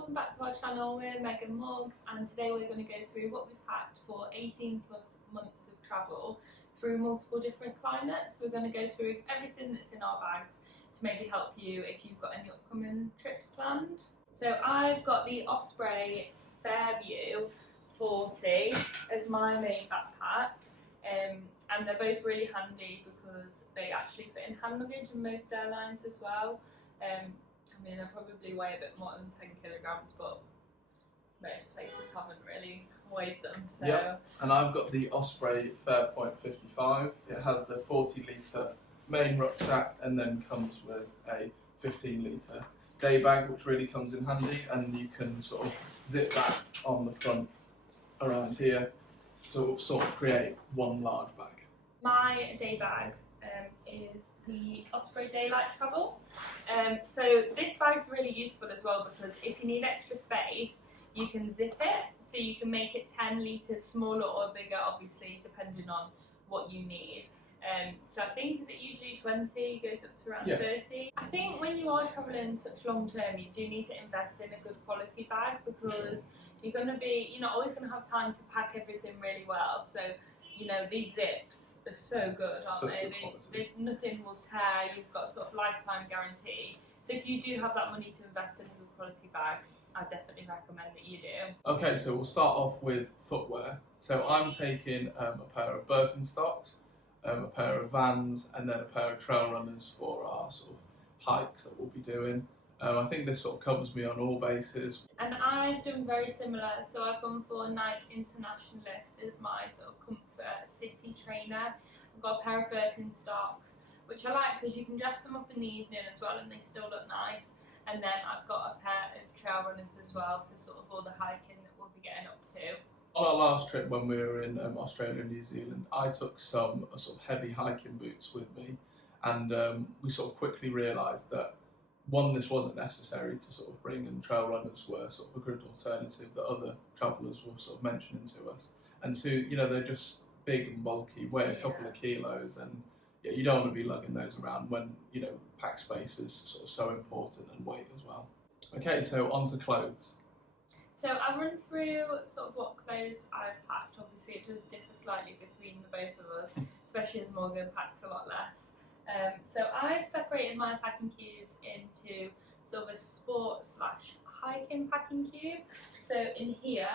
welcome back to our channel. We're Megan Muggs and today we're going to go through what we've packed for 18 plus months of travel through multiple different climates. We're going to go through everything that's in our bags to maybe help you if you've got any upcoming trips planned. So I've got the Osprey Fairview 40 as my main backpack, and they're both really handy because they actually fit in hand luggage in most airlines as well. I mean, they probably weigh a bit more than 10 kilograms, but most places haven't really weighed them. So. Yep. And I've got the Osprey Farpoint 55. It has the 40 litre main rucksack and then comes with a 15 litre day bag, which really comes in handy, and you can sort of zip that on the front around here to sort of create one large bag. My day bag is the Osprey Daylight Travel. So this bag's really useful as well because if you need extra space, you can zip it, so you can make it 10 litres smaller or bigger, obviously depending on what you need. So I think, is it usually 20, goes up to around 30? I think when you are travelling such long term, you do need to invest in a good quality bag because you're not always going to have time to pack everything really well. So, you know, these zips are so good, aren't they? Nothing will tear, you've got sort of lifetime guarantee. So if you do have that money to invest in a good quality bag, I definitely recommend that you do. Okay, so we'll start off with footwear. So I'm taking a pair of Birkenstocks, a pair of Vans, and then a pair of trail runners for our sort of hikes that we'll be doing. I think this sort of covers me on all bases. And I've done very similar, so I've gone for Nike Internationalist as my sort of comfort city trainer. I've got a pair of Birkenstocks, which I like because you can dress them up in the evening as well and they still look nice. And then I've got a pair of trail runners as well for sort of all the hiking that we'll be getting up to. On our last trip when we were in Australia and New Zealand, I took some sort of heavy hiking boots with me, and we sort of quickly realised that one, this wasn't necessary to sort of bring, and trail runners were sort of a good alternative that other travellers were sort of mentioning to us. And two, you know, they're just big and bulky, weigh a couple of kilos, and yeah, you don't want to be lugging those around when, you know, pack space is sort of so important, and weight as well. Okay, so on to clothes. So I run through sort of what clothes I've packed. Obviously it does differ slightly between the both of us, especially as Morgan packs a lot less. So I've separated my packing cubes into sort of a sport / hiking packing cube. So in here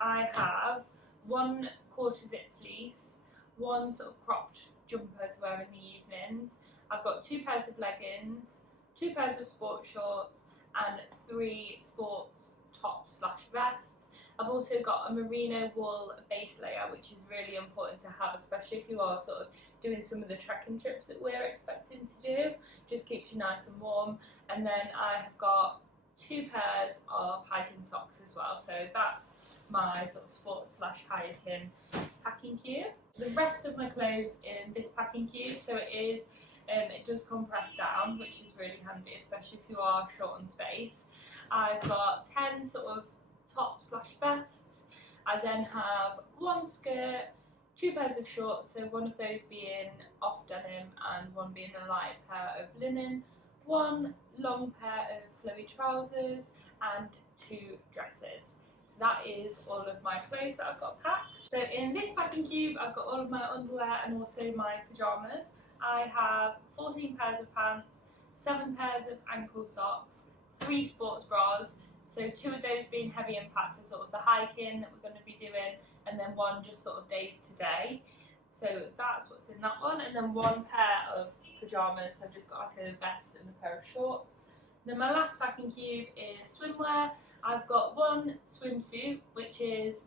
I have one quarter zip fleece, one sort of cropped jumper to wear in the evenings. I've got 2 pairs of leggings, 2 pairs of sports shorts, and 3 sports tops / vests. I've also got a merino wool base layer, which is really important to have, especially if you are sort of doing some of the trekking trips that we're expecting to do. Just keeps you nice and warm. And then I have got 2 pairs of hiking socks as well. So that's my sort of sports / hiking packing cube. The rest of my clothes in this packing cube, so it does compress down, which is really handy, especially if you are short on space. I've got 10 sort of tops / vests. I then have 1 skirt, 2 pairs of shorts, so one of those being off denim and one being a light pair of linen, 1 long pair of flowy trousers, and 2 dresses. So that is all of my clothes that I've got packed. So in this packing cube I've got all of my underwear and also my pyjamas. I have 14 pairs of pants, 7 pairs of ankle socks, 3 sports bras, so 2 of those being heavy impact for sort of the hiking that we're going to be doing, and then 1 just sort of day to day. So that's what's in that one, and then 1 pair of pyjamas, so I've just got like a vest and a pair of shorts. Then my last packing cube is swimwear. I've got 1 swimsuit, which is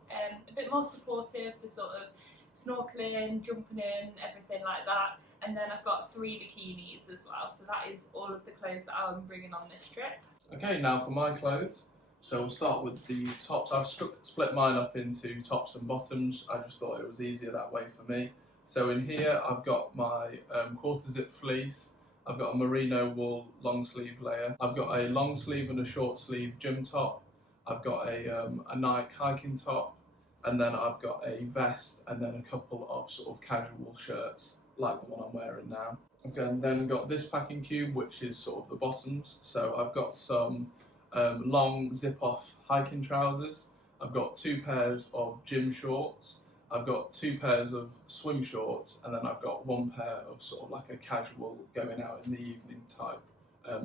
a bit more supportive for sort of snorkeling, jumping in, everything like that. And then I've got 3 bikinis as well. So that is all of the clothes that I'm bringing on this trip. Okay, now for my clothes. So we'll start with the tops. I've split mine up into tops and bottoms. I just thought it was easier that way for me. So in here I've got my quarter zip fleece. I've got a merino wool long sleeve layer. I've got a long sleeve and a short sleeve gym top. I've got a Nike hiking top. And then I've got a vest and then a couple of sort of casual shirts like the one I'm wearing now. I've then got this packing cube, which is sort of the bottoms. So I've got some long zip-off hiking trousers. I've got 2 pairs of gym shorts. I've got 2 pairs of swim shorts, and then I've got 1 pair of sort of like a casual going out in the evening type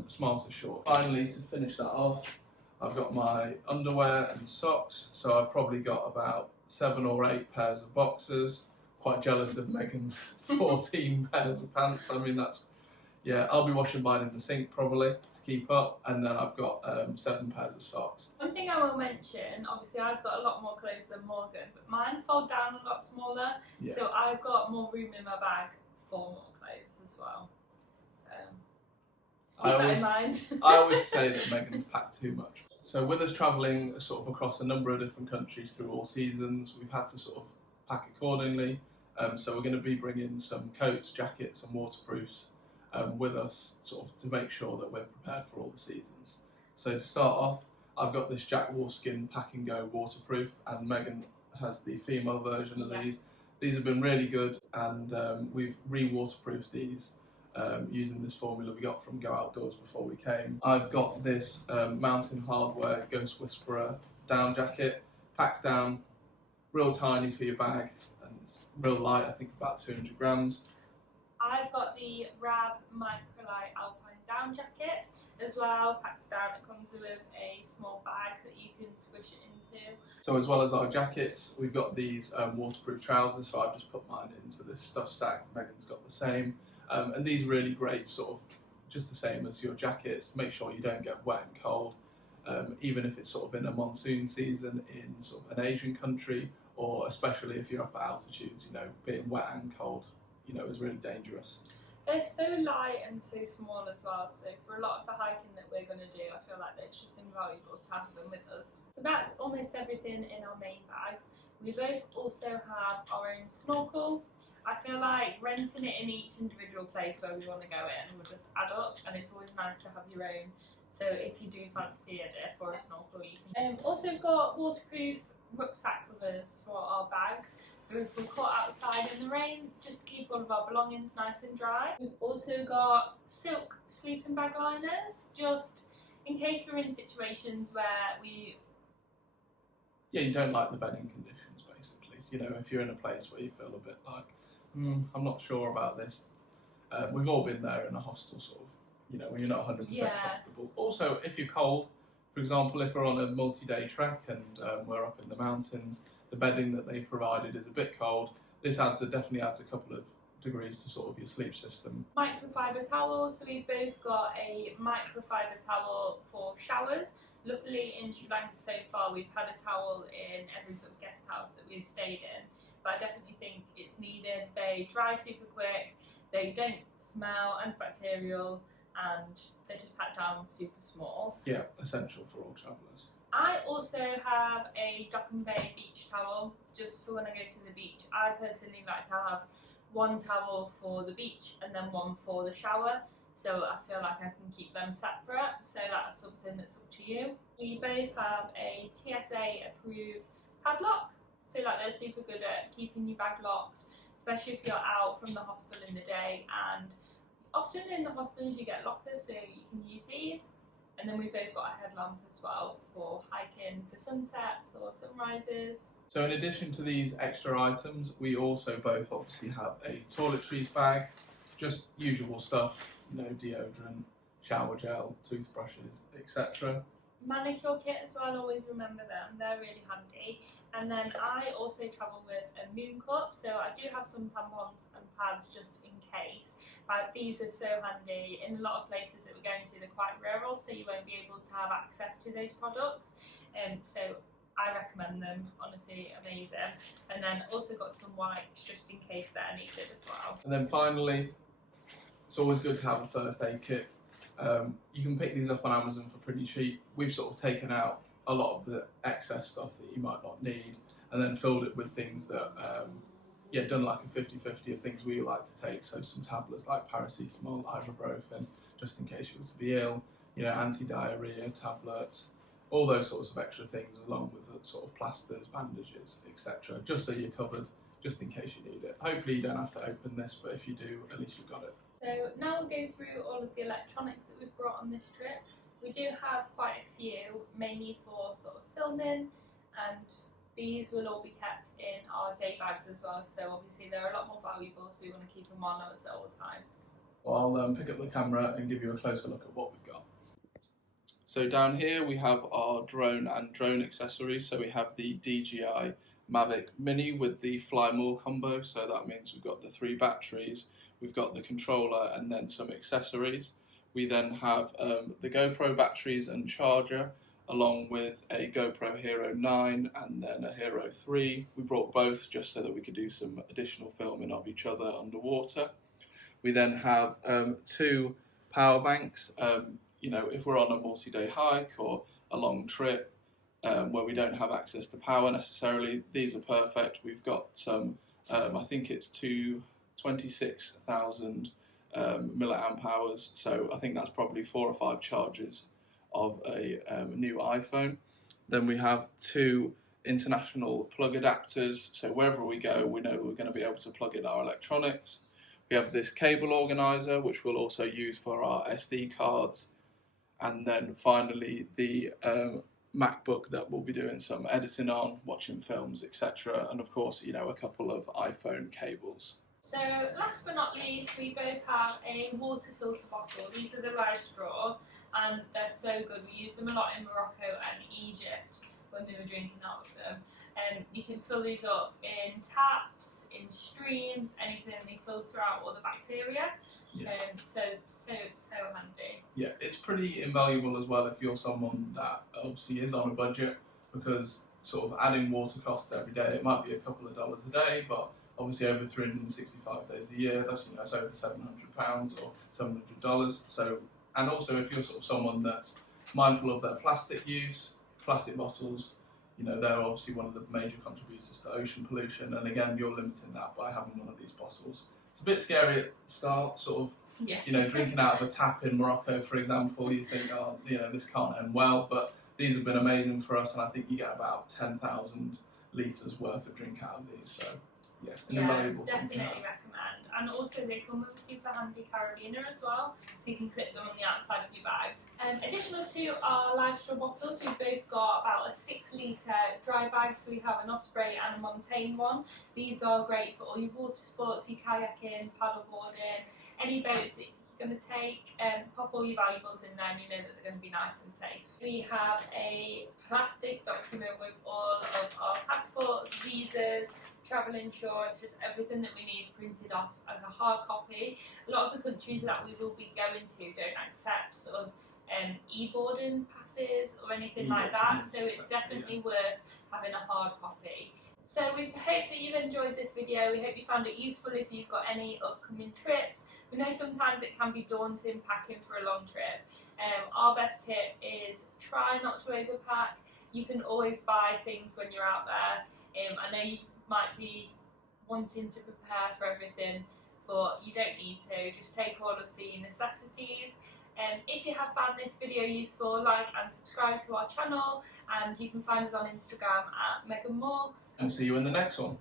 smarter short. Finally, to finish that off, I've got my underwear and socks. So I've probably got about 7 or 8 pairs of boxers. Quite jealous of Megan's 14 pairs of pants. I mean, yeah, I'll be washing mine in the sink probably to keep up, and then I've got 7 pairs of socks. One thing I will mention, obviously I've got a lot more clothes than Morgan, but mine fold down a lot smaller, Yeah. so I've got more room in my bag for more clothes as well. So keep that in mind. I always say that Megan's packed too much. So with us travelling sort of across a number of different countries through all seasons, we've had to sort of pack accordingly. So we're going to be bringing some coats, jackets and waterproofs with us, sort of to make sure that we're prepared for all the seasons. So to start off, I've got this Jack Wolfskin Pack and Go waterproof, and Megan has the female version of these. These have been really good, and we've re-waterproofed these using this formula we got from Go Outdoors before we came. I've got this Mountain Hardwear Ghost Whisperer down jacket, packs down, real tiny for your bag, and it's real light, I think about 200 grams. I've got the Rab Microlight Alpine down jacket as well, packs down. It comes with a small bag that you can squish it into. So as well as our jackets, we've got these waterproof trousers, so I've just put mine into this stuff stack. Megan's got the same. And these are really great, sort of just the same as your jackets. Make sure you don't get wet and cold, even if it's sort of in a monsoon season in sort of an Asian country, or especially if you're up at altitudes, you know, being wet and cold, you know, is really dangerous. They're so light and so small as well, so for a lot of the hiking that we're going to do, I feel like it's just invaluable to have them with us. So that's almost everything in our main bags. We both also have our own snorkel. I feel like renting it in each individual place where we want to go in will just add up, and it's always nice to have your own. So if you do fancy a dip or a snorkel, you can. Also got waterproof rucksack covers for our bags. If we're caught outside in the rain, just to keep all of our belongings nice and dry. We've also got silk sleeping bag liners, just in case we're in situations where you don't like the bedding conditions, basically. So, you know, if you're in a place where you feel a bit like, I'm not sure about this. We've all been there in a hostel, sort of, you know, when you're not 100% comfortable. Also, if you're cold, for example, if we're on a multi-day trek and we're up in the mountains, the bedding that they've provided is a bit cold. This definitely adds a couple of degrees to sort of your sleep system. Microfiber towels, so we've both got a microfiber towel for showers. Luckily in Sri Lanka so far we've had a towel in every sort of guest house that we've stayed in, but I definitely think it's needed. They dry super quick, they don't smell, antibacterial, and they're just packed down super small. Yeah, essential for all travellers. I also have a Dock and Bay beach towel just for when I go to the beach. I personally like to have one towel for the beach and then one for the shower, so I feel like I can keep them separate, so that's something that's up to you. We both have a TSA approved padlock. I feel like they're super good at keeping your bag locked, especially if you're out from the hostel in the day, and often in the hostels you get lockers, so you can use these. And then we've both got a headlamp as well for hiking for sunsets or sunrises. So in addition to these extra items, we also both obviously have a toiletries bag, just usual stuff, you know, deodorant, shower gel, toothbrushes, etc. Manicure kit as well, always remember them, they're really handy. And then I also travel with a moon cup, so I do have some tampons and pads just in case. But these are so handy. In a lot of places that we're going to, they're quite rural, so you won't be able to have access to those products. So I recommend them, honestly, amazing. And then also got some wipes just in case they're needed as well. And then finally, it's always good to have a first aid kit. You can pick these up on Amazon for pretty cheap. We've sort of taken out a lot of the excess stuff that you might not need, and then filled it with things that, done like a 50-50 of things we like to take. So some tablets like paracetamol, ibuprofen, just in case you were to be ill, you know, anti-diarrhea tablets, all those sorts of extra things, along with the sort of plasters, bandages, etc. Just so you're covered, just in case you need it. Hopefully you don't have to open this, but if you do, at least you've got it. So now we'll go through all of the electronics that we've brought on this trip. We do have quite a few, mainly for sort of filming, and these will all be kept in our day bags as well, so obviously they're a lot more valuable, so we want to keep them on us at all times. Well, I'll pick up the camera and give you a closer look at what we've got. So down here we have our drone and drone accessories. So we have the DJI Mavic Mini with the Fly More combo, so that means we've got the 3 batteries, we've got the controller and then some accessories. We then have the GoPro batteries and charger, along with a GoPro Hero 9 and then a Hero 3. We brought both just so that we could do some additional filming of each other underwater. We then have 2 power banks. You know, if we're on a multi-day hike or a long trip where we don't have access to power necessarily, these are perfect. We've got some, I think it's 26,000 milliamp hours, so I think that's probably 4 or 5 charges of a new iPhone. Then we have 2 international plug adapters, so wherever we go we know we're going to be able to plug in our electronics. We have this cable organizer which we'll also use for our SD cards, and then finally the MacBook that we'll be doing some editing on, watching films, etc., and of course, you know, a couple of iPhone cables. So last but not least, we both have a water filter bottle. These are the live straw, and they're so good. We use them a lot in Morocco and Egypt when we were drinking out of them. You can fill these up in taps, in streams, anything. They filter out all the bacteria. Yeah. So handy. Yeah, it's pretty invaluable as well if you're someone that obviously is on a budget, because sort of adding water costs every day, it might be a couple of dollars a day, but obviously over 365 days a year, that's, you know, it's over £700 or $700. So, and also if you're sort of someone that's mindful of their plastic use, plastic bottles, you know, they're obviously one of the major contributors to ocean pollution, and again, you're limiting that by having one of these bottles. It's a bit scary at the start, sort of, yeah. You know, drinking out of a tap in Morocco, for example, you think, oh, you know, this can't end well, but these have been amazing for us, and I think you get about 10,000 litres worth of drink out of these, so yeah, invaluable thing to definitely have. recommend. And also they come with a super handy carabiner as well, so you can clip them on the outside of your bag. Additional to our live straw bottles, we've both got about a 6-litre dry bag, so we have an Osprey and a Montaigne one. These are great for all your water sports, your kayaking, paddleboarding, any boats that you're going to take. Pop all your valuables in there and you know that they're going to be nice and safe. We have a plastic document with all of our passports, visas, travel insurance, just everything that we need printed off as a hard copy. A lot of the countries that we will be going to don't accept sort of e-boarding passes or anything like that, so it's definitely worth having a hard copy. So we hope that you've enjoyed this video. We hope you found it useful if you've got any upcoming trips. We know sometimes it can be daunting packing for a long trip. Our best tip is try not to overpack. You can always buy things when you're out there. I know you might be wanting to prepare for everything, but you don't need to. Just take all of the necessities. If you have found this video useful, like and subscribe to our channel, and you can find us on Instagram at Megan Morgs. And see you in the next one.